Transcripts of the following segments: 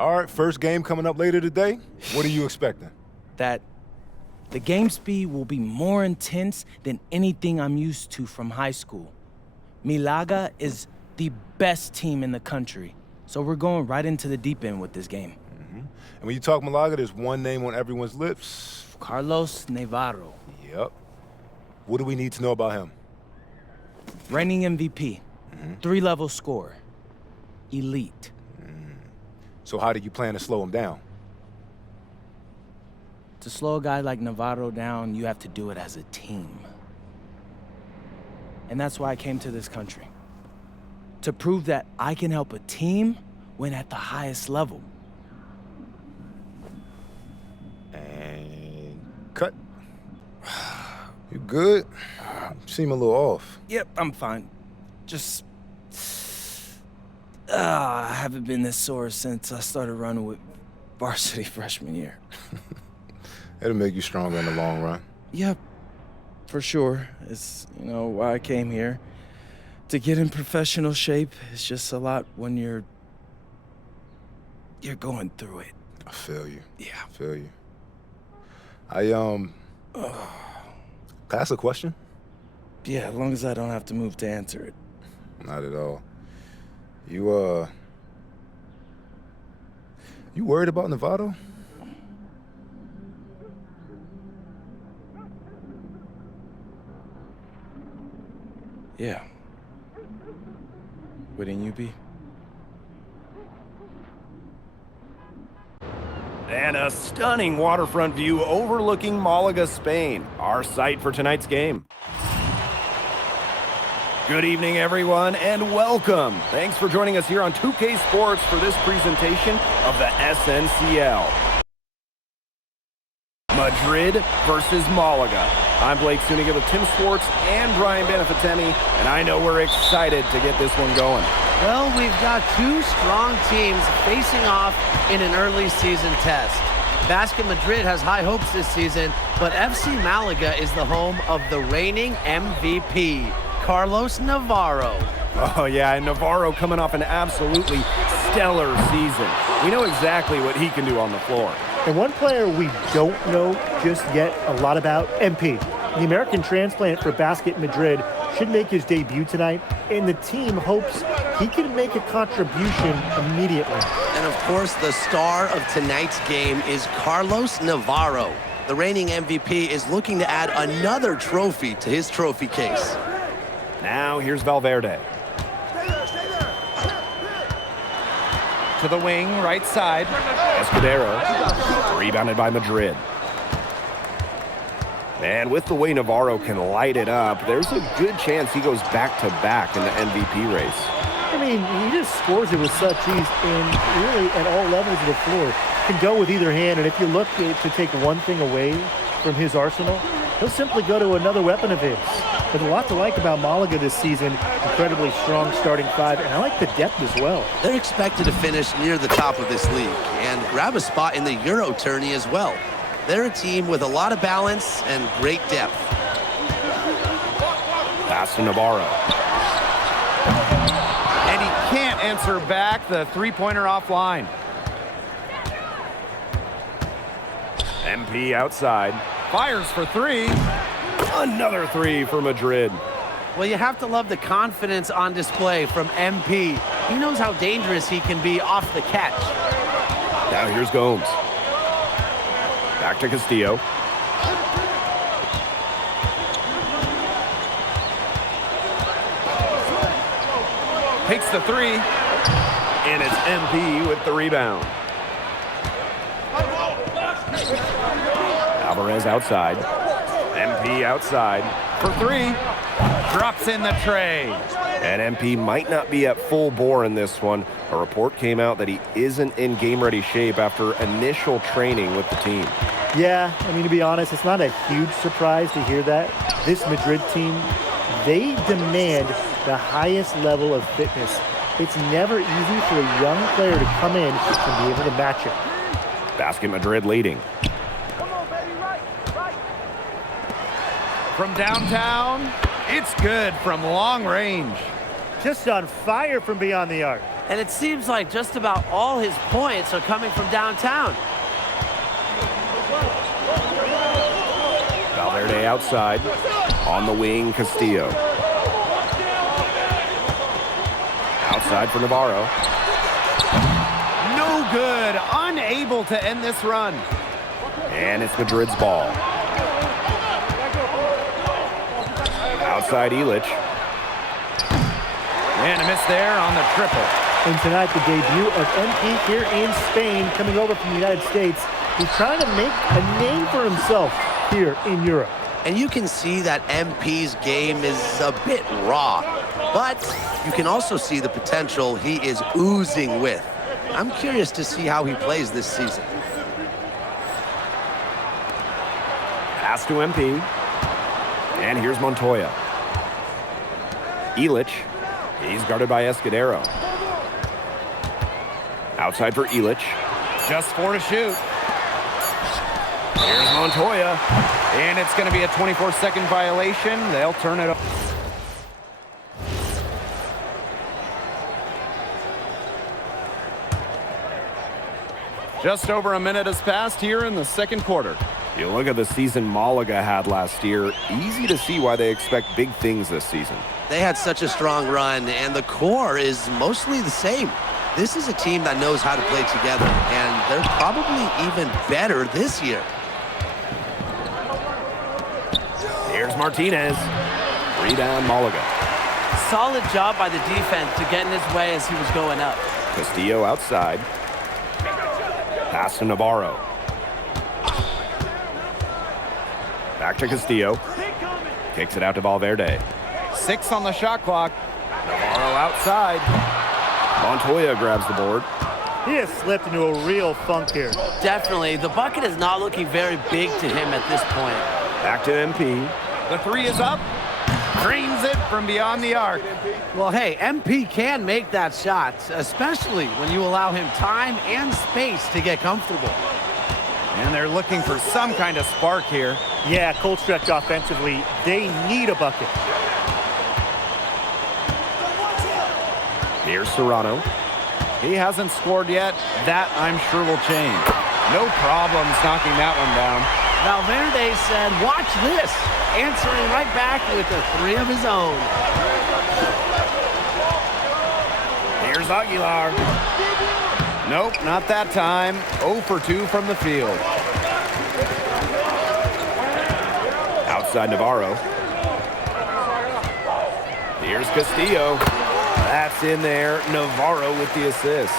All right, first game coming up later today. What are you expecting? That the game speed will be more intense than anything I'm used to from high school. Malaga is the best team in the country, so we're going right into the deep end with this game. And when you talk Malaga, there's one name on everyone's lips. Carlos Navarro. Yep. What do we need to know about him? Reigning MVP. 3-level scorer. Elite. So how do you plan to slow him down? To slow a guy like Navarro down, you have to do it as a team. And that's why I came to this country. To prove that I can help a team win at the highest level. And cut. You good? You seem a little off. Yep, I'm fine. Just... I haven't been this sore since I started running with varsity freshman year. It'll make you stronger in the long run. Yep, for sure. It's, why I came here. To get in professional shape, it's just a lot when you're going through it. I feel you. Yeah. I feel you. Can I ask a question? Yeah, as long as I don't have to move to answer it. Not at all. You worried about Novato? Yeah. Wouldn't you be? And a stunning waterfront view overlooking Malaga, Spain, our site for tonight's game. Good evening, everyone, and welcome. Thanks for joining us here on 2K Sports for this presentation of the SNCL. Madrid versus Malaga. I'm Blake Suniga with Tim Swartz and Brian Benefatemi, and I know we're excited to get this one going. Well, we've got two strong teams facing off in an early season test. Basket Madrid has high hopes this season, but FC Malaga is the home of the reigning MVP, Carlos Navarro. Oh, yeah, and Navarro coming off an absolutely stellar season. We know exactly what he can do on the floor. And one player we don't know just yet a lot about, MP. The American transplant for Basket Madrid should make his debut tonight, and the team hopes he can make a contribution immediately. And of course, the star of tonight's game is Carlos Navarro. The reigning MVP is looking to add another trophy to his trophy case. Now, here's Valverde. To the wing, right side. Escudero, rebounded by Madrid. And with the way Navarro can light it up, there's a good chance he goes back-to-back in the MVP race. I mean, he just scores it with such ease, and really at all levels of the floor. Can go with either hand, and if you look to take one thing away from his arsenal, he'll simply go to another weapon of his. There's a lot to like about Malaga this season. Incredibly strong starting five, and I like the depth as well. They're expected to finish near the top of this league and grab a spot in the Euro tourney as well. They're a team with a lot of balance and great depth. Pass to Navarro. And he can't answer back the three-pointer offline. MP outside. Fires for three. Another three for Madrid. Well, you have to love the confidence on display from MP. He knows how dangerous he can be off the catch. Now here's Gomes. Back to Castillo. Takes the three. And it's MP with the rebound. Alvarez outside. MP outside for three. Drops in the tray. And MP might not be at full bore in this one. A report came out that he isn't in game-ready shape after initial training with the team. Yeah, I mean, to be honest, it's not a huge surprise to hear that. This Madrid team, they demand the highest level of fitness. It's never easy for a young player to come in and be able to match it. Basket Madrid leading. From downtown, it's good from long range. Just on fire from beyond the arc. And it seems like just about all his points are coming from downtown. Valverde outside. On the wing, Castillo. Outside for Navarro. No good. Unable to end this run. And it's Madrid's ball. Outside Illich. And a miss there on the triple. And tonight, the debut of MP here in Spain, coming over from the United States. He's trying to make a name for himself here in Europe. And you can see that MP's game is a bit raw, but you can also see the potential he is oozing with. I'm curious to see how he plays this season. Pass to MP. And here's Montoya. Illich. He's guarded by Escudero. Outside for Illich. Just 4 to shoot. Here's Montoya. And it's going to be a 24-second violation. They'll turn it over. Just over a minute has passed here in the second quarter. You look at the season Malaga had last year. Easy to see why they expect big things this season. They had such a strong run, and the core is mostly the same. This is a team that knows how to play together, and they're probably even better this year. Here's Martinez. Rebound Malaga. Solid job by the defense to get in his way as he was going up. Castillo outside. Pass to Navarro. Back to Castillo. Kicks it out to Valverde. 6 on the shot clock. Navarro outside. Montoya grabs the board. He has slipped into a real funk here. Definitely. The bucket is not looking very big to him at this point. Back to MP. The 3 is up. Drains it from beyond the arc. Well, hey, MP can make that shot, especially when you allow him time and space to get comfortable. And they're looking for some kind of spark here. Yeah, cold stretch offensively. They need a bucket. Here's Serrano. He hasn't scored yet. That, I'm sure, will change. No problems knocking that one down. Valverde said, watch this, answering right back with a 3 of his own. Here's Aguilar. Nope, not that time. 0 for 2 from the field. Outside Navarro. Here's Castillo. That's in there. Navarro with the assist.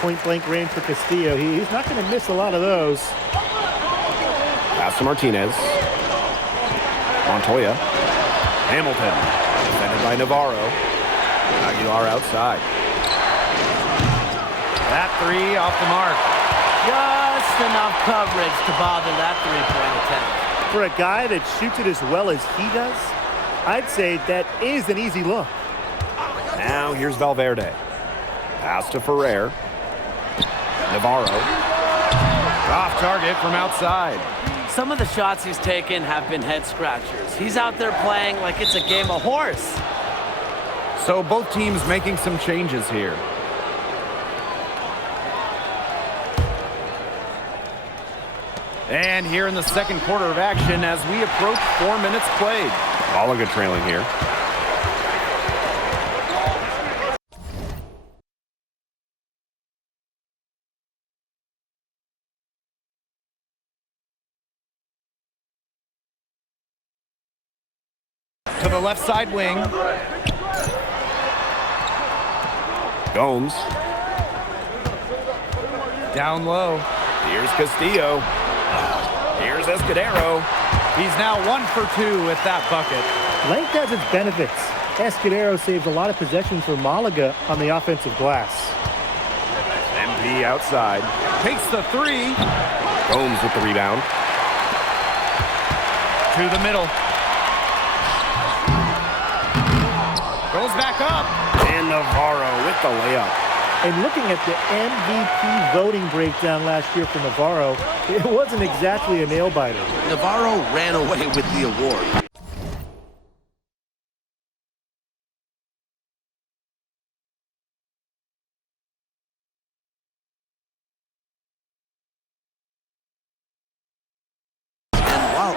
Point-blank range for Castillo. He's not going to miss a lot of those. Pass to Martinez. Montoya. Hamilton. Defended by Navarro. Aguilar outside. That 3 off the mark. Just enough coverage to bother that three-point attempt. For a guy that shoots it as well as he does, I'd say that is an easy look. Now here's Valverde. Pass to Ferrer. Navarro. Off target from outside. Some of the shots he's taken have been head scratchers. He's out there playing like it's a game of horse. So both teams making some changes here. And here in the second quarter of action as we approach 4 minutes played. Malaga trailing here. To the left side wing. Gomes. Down low. Here's Castillo. Here's Escudero. He's now 1 for 2 with that bucket. Length has its benefits. Escudero saves a lot of possessions for Malaga on the offensive glass. MP outside. Takes the 3. Gomes with the rebound. To the middle. Goes back up. And Navarro with the layup. And looking at the MVP voting breakdown last year for Navarro, it wasn't exactly a nail-biter. Navarro ran away with the award.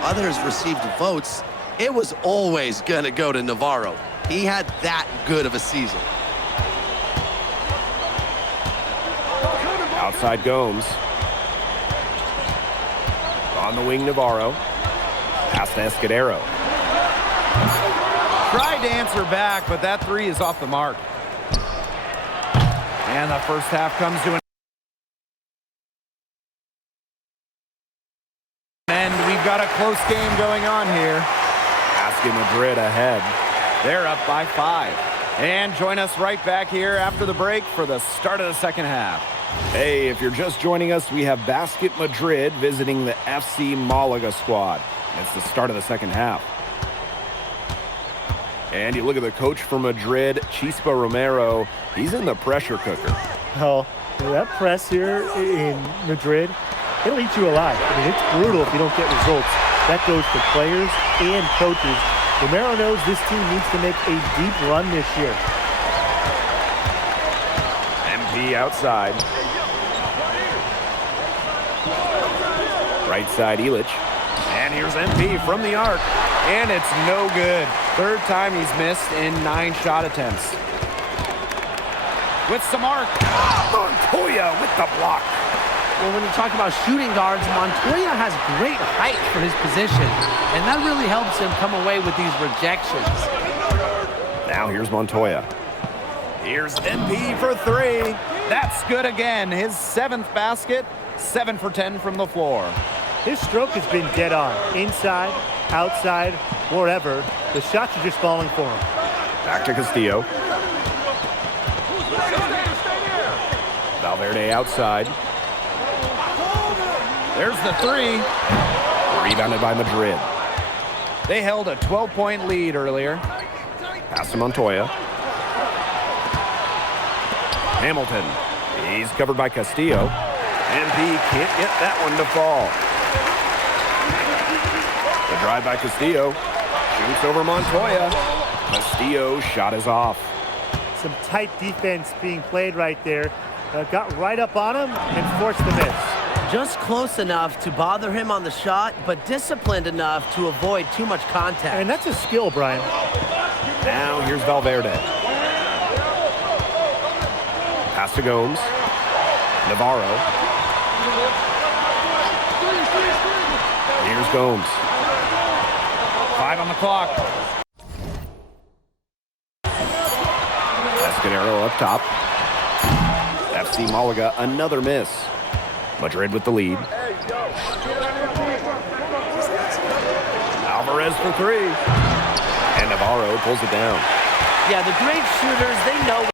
how others received votes, it was always going to go to Navarro. He had that good of a season. Outside Gomes. On the wing, Navarro. Pass to Escudero. Tried to answer back, but that three is off the mark. And the first half comes to an end. We've got a close game going on here. Basket Madrid ahead. They're up by 5. And join us right back here after the break for the start of the second half. Hey, if you're just joining us, we have Basket Madrid visiting the FC Malaga squad. It's the start of the second half. And you look at the coach for Madrid, Chispa Romero. He's in the pressure cooker. Oh, that press here in Madrid, it'll eat you alive. I mean, it's brutal if you don't get results. That goes for players and coaches. Romero knows this team needs to make a deep run this year. MP outside. Right side, Illich. And here's MP from the arc. And it's no good. Third time he's missed in 9 shot attempts. With some arc. Montoya with the block. Well, when you talk about shooting guards, Montoya has great height for his position, and that really helps him come away with these rejections. Now here's Montoya. Here's MP for 3. That's good again. His 7th basket. 7 for 10 from the floor. His stroke has been dead on. Inside, outside, wherever. The shots are just falling for him. Back to Castillo. Valverde outside. There's the 3. Rebounded by Madrid. They held a 12-point lead earlier. Pass to Montoya. Hamilton. He's covered by Castillo. MP can't get that one to fall. The drive by Castillo. Shoots over Montoya. Castillo's shot is off. Some tight defense being played right there. Got right up on him and forced the miss. Just close enough to bother him on the shot, but disciplined enough to avoid too much contact. And that's a skill, Brian. Now here's Valverde. Pass to Gomes. Navarro. Here's Gomes. 5 on the clock. Escudero up top. FC Malaga, another miss. Madrid with the lead. Alvarez for 3. And Navarro pulls it down. Yeah, the great shooters, they know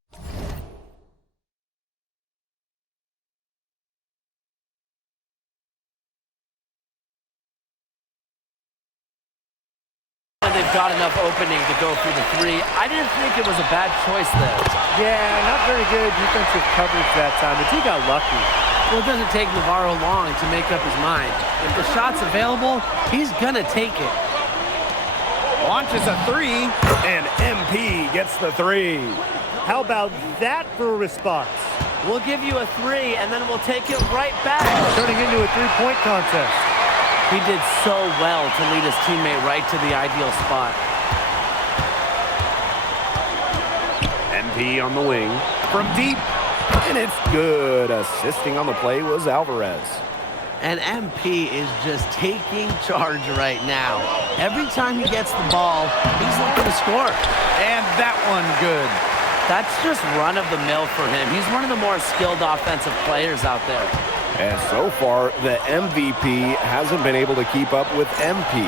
when they've got enough opening to go through the 3. I didn't think it was a bad choice there. Yeah, not very good defensive coverage that time, but he got lucky. Well, it doesn't take Navarro long to make up his mind. If the shot's available, he's gonna take it. Launches a 3. And MP gets the 3. How about that for a response? We'll give you a 3, and then we'll take it right back. Turning into a three-point contest. He did so well to lead his teammate right to the ideal spot. MP on the wing. From deep. And it's good. Assisting on the play was Alvarez. And MP is just taking charge right now. Every time he gets the ball, he's looking to score. And that one good. That's just run of the mill for him. He's one of the more skilled offensive players out there. And so far, the MVP hasn't been able to keep up with MP.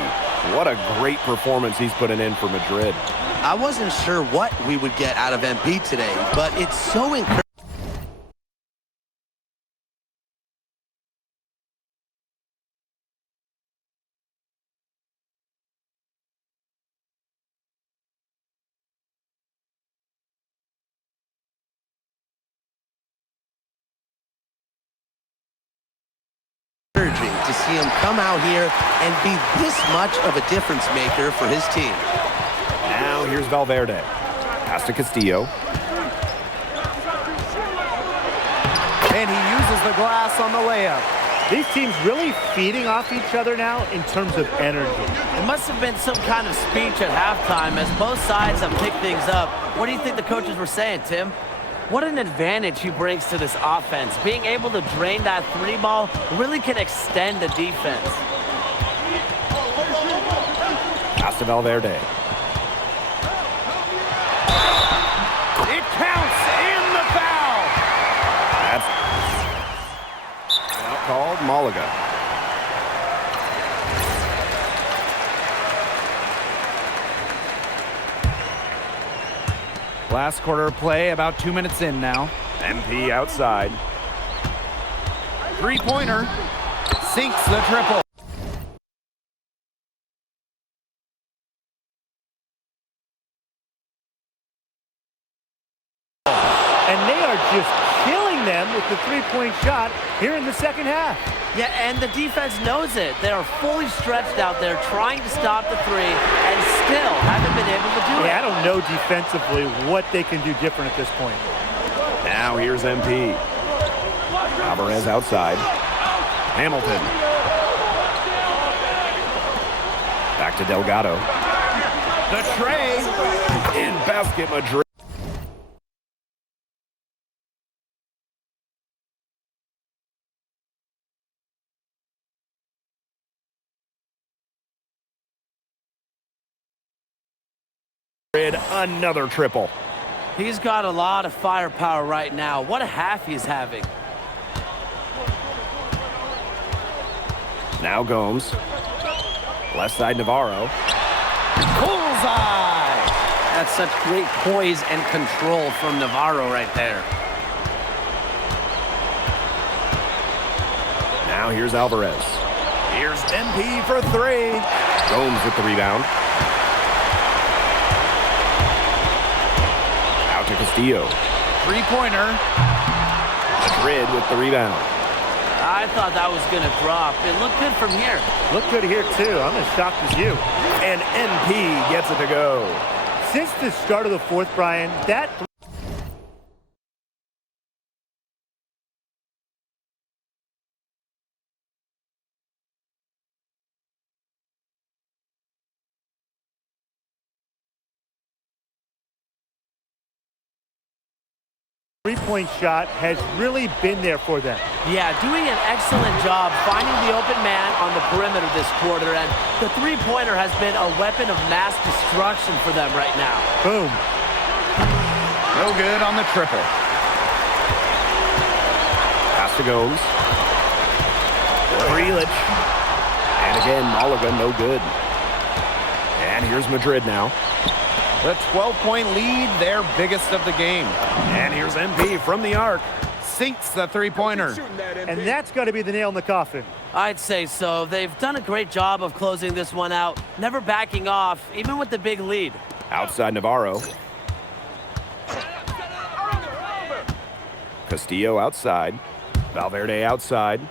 What a great performance he's putting in for Madrid. I wasn't sure what we would get out of MP today, but it's so encouraging. To see him come out here and be this much of a difference maker for his team. Now here's Valverde. Pass to Castillo. And he uses the glass on the layup. These teams really feeding off each other now in terms of energy. It must have been some kind of speech at halftime as both sides have picked things up. What do you think the coaches were saying, Tim? What an advantage he brings to this offense. Being able to drain that three ball really can extend the defense. Pass to Valverde. It counts in the foul. That's out called Malaga. Last quarter of play, about 2 minutes in now. MP outside. Three-pointer sinks the triple. And they are just killing them with the three-point shot here in the second half. Yeah, and the defense knows it. They are fully stretched out there trying to stop the three and still haven't been able to do it. Yeah, I don't know defensively what they can do different at this point. Now here's MP. Alvarez outside. Hamilton. Back to Delgado. The tray. In basket, Madrid. Another triple. He's got a lot of firepower right now. What a half he's having. Now Gomes. Left side Navarro. Bullseye. That's such great poise and control from Navarro right there. Now here's Alvarez. Here's MP for three. Gomes with the rebound. Out to Castillo. Three-pointer. Madrid with the rebound. I thought that was going to drop. It looked good from here. Look good here, too. I'm as shocked as you. And MP gets it to go. Since the start of the fourth, Brian, that three-point shot has really been there for them. Yeah, doing an excellent job finding the open man on the perimeter this quarter, and the three-pointer has been a weapon of mass destruction for them right now. Boom. No good on the triple. Pass to Gomes. Grealish. And again, Malaga, no good. And here's Madrid now. The 12-point lead, their biggest of the game. And here's MP from the arc. Sinks the three-pointer. And that's got to be the nail in the coffin. I'd say so. They've done a great job of closing this one out, never backing off, even with the big lead. Outside Navarro. Castillo outside. Valverde outside.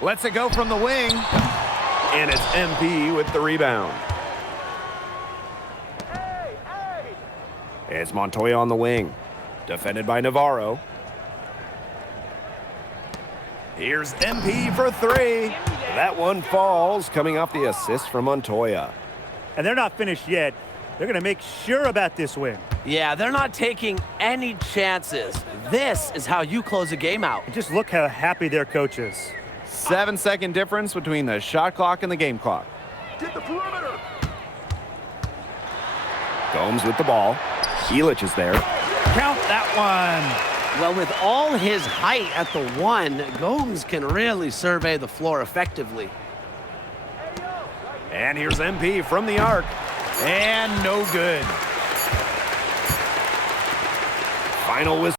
Lets it go from the wing. And it's MP with the rebound. It's Montoya on the wing. Defended by Navarro. Here's MP for three. That one falls, coming off the assist from Montoya. And they're not finished yet. They're going to make sure about this win. Yeah, they're not taking any chances. This is how you close a game out. And just look how happy their coach is. 7-second difference between the shot clock and the game clock. Get the perimeter. Gomes with the ball. Grealish is there. Count that one. Well, with all his height at the one, Gomes can really survey the floor effectively. And here's MP from the arc. And no good. Final whistle.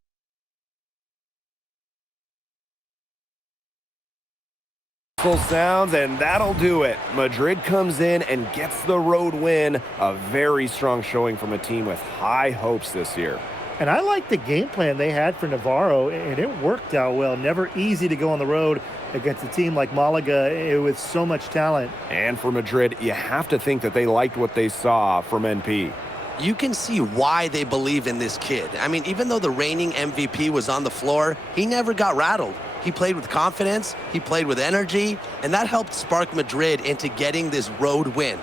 Sounds, and that'll do it. Madrid comes in and gets the road win. A very strong showing from a team with high hopes this year. And I like the game plan they had for Navarro, and it worked out well. Never easy to go on the road against a team like Malaga with so much talent. And for Madrid, you have to think that they liked what they saw from NP. You can see why they believe in this kid. I mean, even though the reigning MVP was on the floor, he never got rattled. He played with confidence, he played with energy, and that helped spark Madrid into getting this road win.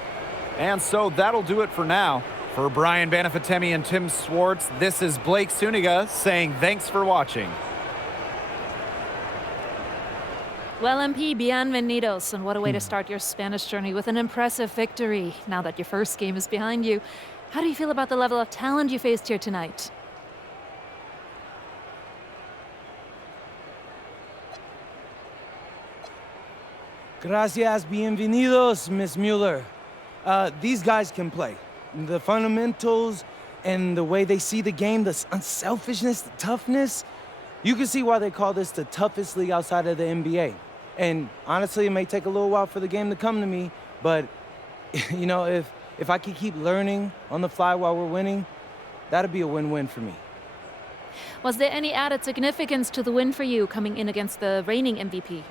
And so that'll do it for now. For Brian Banafitemi and Tim Swartz, this is Blake Suniga saying thanks for watching. Well, MP, bienvenidos, and what a way to start your Spanish journey with an impressive victory, now that your first game is behind you. How do you feel about the level of talent you faced here tonight? Gracias, bienvenidos, Miss Mueller. These guys can play. The fundamentals and the way they see the game, the unselfishness, the toughness. You can see why they call this the toughest league outside of the NBA. And honestly, it may take a little while for the game to come to me, but you know, if I could keep learning on the fly while we're winning, that'd be a win-win for me. Was there any added significance to the win for you coming in against the reigning MVP?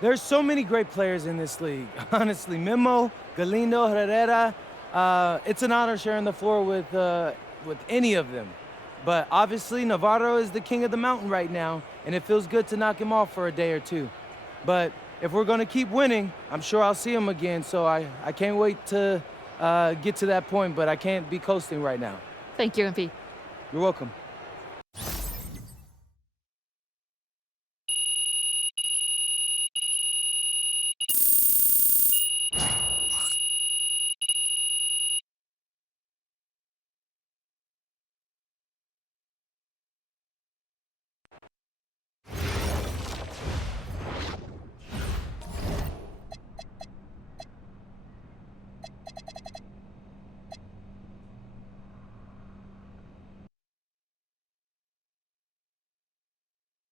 There's so many great players in this league. Honestly, Memo, Galindo, Herrera, it's an honor sharing the floor with any of them. But obviously, Navarro is the king of the mountain right now, and it feels good to knock him off for a day or two. But if we're going to keep winning, I'm sure I'll see him again, so I can't wait to get to that point, but I can't be coasting right now. Thank you, MP. You're welcome.